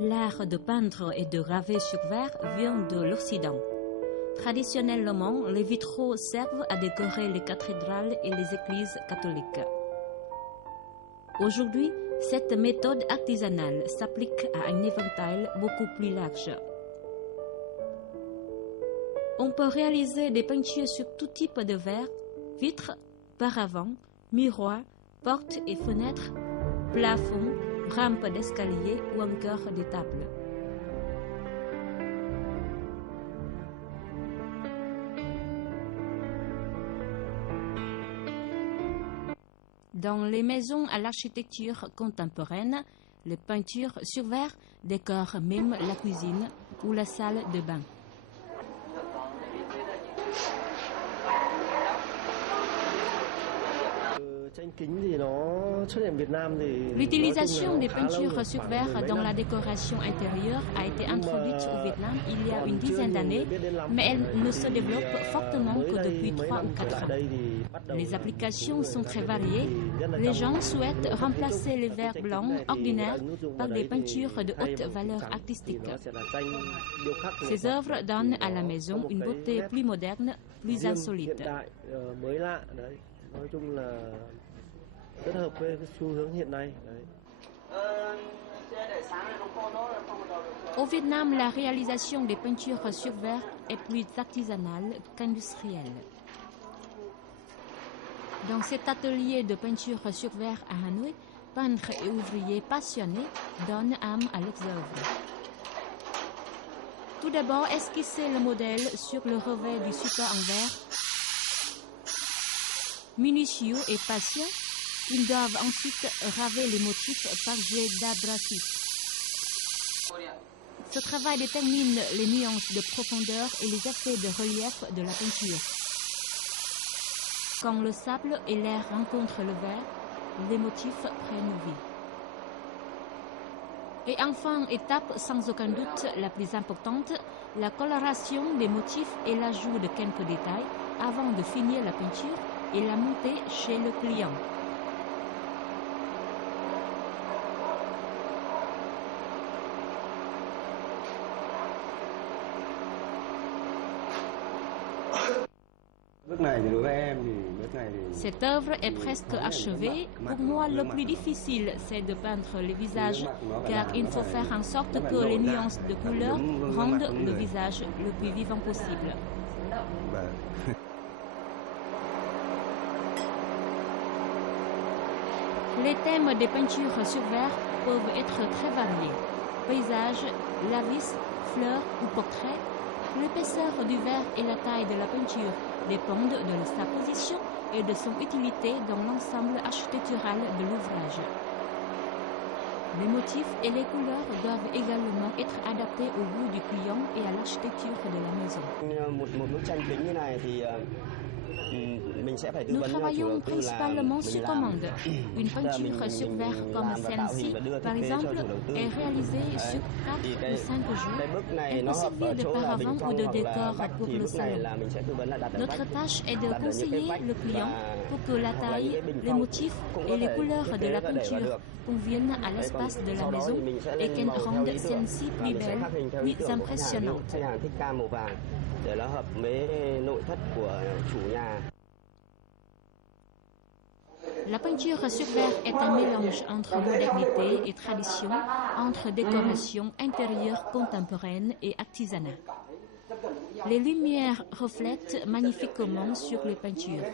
L'art de peindre et de graver sur verre vient de l'Occident. Traditionnellement, les vitraux servent à décorer les cathédrales et les églises catholiques. Aujourd'hui, cette méthode artisanale s'applique à un éventail beaucoup plus large. On peut réaliser des peintures sur tout type de verre, vitres, paravents, miroirs, portes et fenêtres, plafonds, rampes d'escalier ou encore des tables. Dans les maisons à l'architecture contemporaine, les peintures sur verre décorent même la cuisine ou la salle de bain. L'utilisation des peintures sur verre dans la décoration intérieure a été introduite au Vietnam il y a une dizaine d'années, mais elle ne se développe fortement que depuis 3 ou 4 ans. Les applications sont très variées. Les gens souhaitent remplacer les verres blancs ordinaires par des peintures de haute valeur artistique. Ces œuvres donnent à la maison une beauté plus moderne, plus insolite. Au Vietnam, la réalisation des peintures sur verre est plus artisanale qu'industrielle. Dans cet atelier de peinture sur verre à Hanoï, peintres et ouvriers passionnés donnent âme à leurs œuvres. Tout d'abord, esquisser le modèle sur le revêt du support en verre. Minutieux et patient, ils doivent ensuite raver les motifs par jet d'abrasif. Ce travail détermine les nuances de profondeur et les effets de relief de la peinture. Quand le sable et l'air rencontrent le verre, les motifs prennent vie. Et enfin, étape sans aucun doute la plus importante, la coloration des motifs et l'ajout de quelques détails avant de finir la peinture et la monter chez le client. Cette œuvre est presque achevée. Pour moi, le plus difficile, c'est de peindre les visages, car il faut faire en sorte que les nuances de couleurs rendent le visage le plus vivant possible. Les thèmes des peintures sur verre peuvent être très variés. Paysages, lavis, fleurs ou portraits. L'épaisseur du verre et la taille de la peinture dépendent de sa position et de son utilité dans l'ensemble architectural de l'ouvrage. Les motifs et les couleurs doivent également être adaptés au goût du client et à l'architecture de la maison. Nous travaillons principalement sur commande. Une peinture sur verre comme celle-ci, par exemple, est réalisée sur 4 ou 5 jours. Elle peut servir de paravent ou de décor pour le salon. Notre tâche est de conseiller le client pour que la taille, les motifs et les couleurs de la peinture conviennent à l'espace de la maison et qu'elle rende celle-ci plus belle, plus impressionnante. La peinture sur verre est un mélange entre modernité et tradition, entre décoration intérieure contemporaine et artisanat. Les lumières reflètent magnifiquement sur les peintures.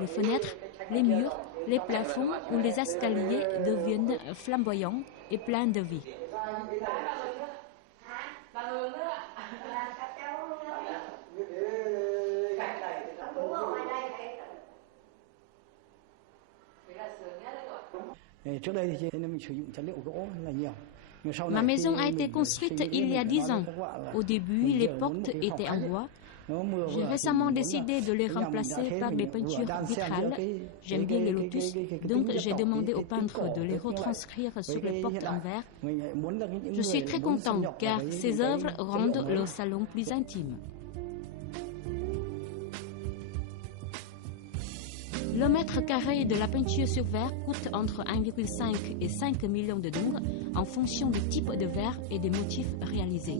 Les fenêtres, les murs, les plafonds ou les escaliers deviennent flamboyants et pleins de vie. Ma maison a été construite il y a 10 ans. Au début, les portes étaient en bois. J'ai récemment décidé de les remplacer par des peintures vitrales. J'aime bien les lotus, donc j'ai demandé au peintre de les retranscrire sur les portes en verre. Je suis très content car ces œuvres rendent le salon plus intime. Le mètre carré de la peinture sur verre coûte entre 1,5 et 5 millions de dong en fonction du type de verre et des motifs réalisés.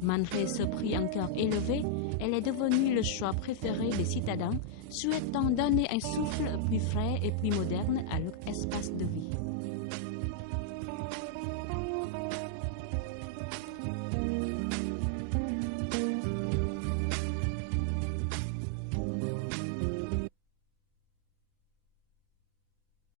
Malgré ce prix encore élevé, elle est devenue le choix préféré des citadins, souhaitant donner un souffle plus frais et plus moderne à leur espace de vie.